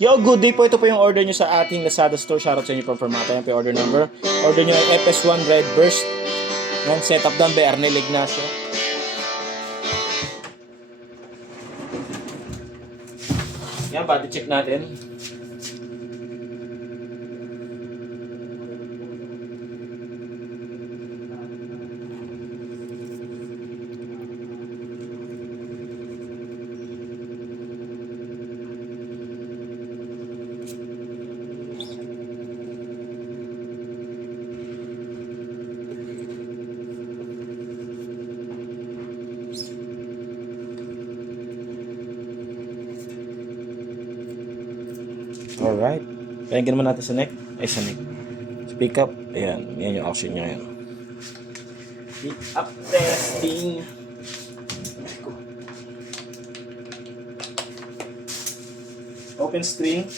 Yo, good day po. Ito po yung order nyo sa ating Lazada store. Shoutout sa inyo po for Mata. Yan po yung order number. Order nyo ay FS1 Red Burst. Yan, setup done by Arnel Ignacio. Yan, body check natin. Alright. Pakinggan naman natin sa neck. Ay, sa neck. Speak up. Ayan. Yan yung action nyo. Ayan. Speak up testing. Open string.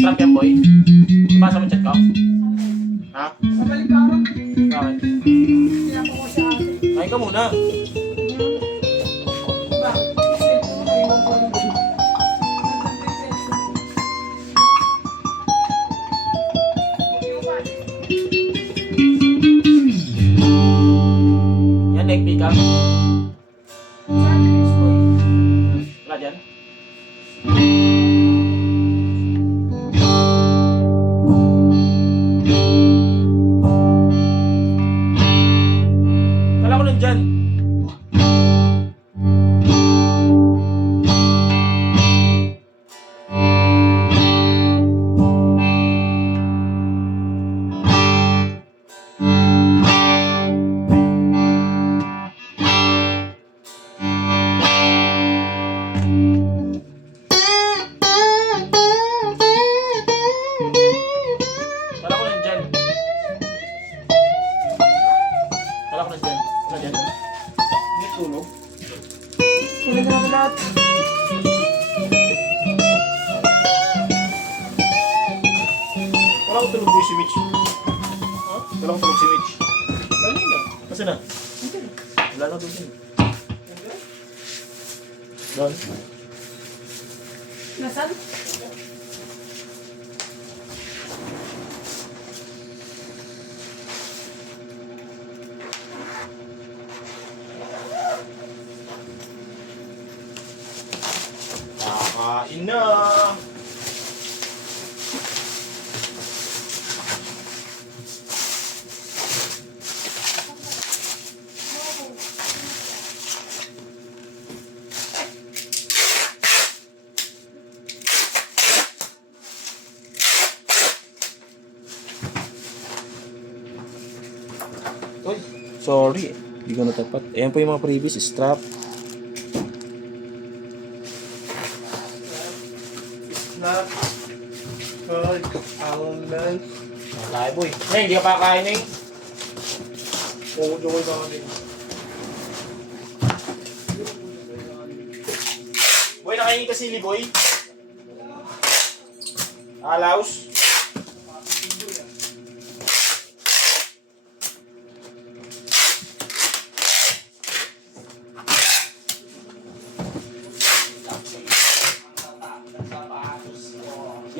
Strap yan, boy. Pasa mo chat ko? Ha? Sabalik ka ako. Bakit? Pinapa ko sa akin. Kain ka muna. Ba? Cellphone mo, iwan ko lang. Yan, neck pick up. Saan yung explore? Wala dyan. Wala ko nandyan. Wala ko nandyan. Wala ko nandyan. Wala dyan. Hindi tulog. Wala na ako lahat. Wala ko tulog yung si Mitch. Ha? Wala ko tulog si Mitch. Kanina. Kasi na? Wala na doon yun. Doon. Nasaan? Kakain na! Uy, sorry. Hindi ko natapat. Ayan po yung mga previous strap. Snap. Card. Almond. Kaya boy. Eh, hindi ka pa kakain eh. Pumunta ko na kami. Boy, nakainin ka sili boy. Alaus.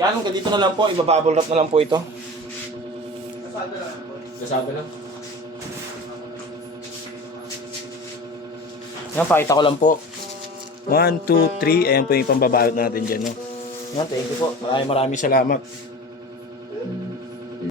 Yan, hanggang dito na lang po. Ibabubble wrap na lang po ito. Kasada lang. Kasada lang. Yan, pakita ko lang po. 1, 2, 3. Ayan po yung pambabalot natin dyan, no? Yan, thank you po. Maraming salamat.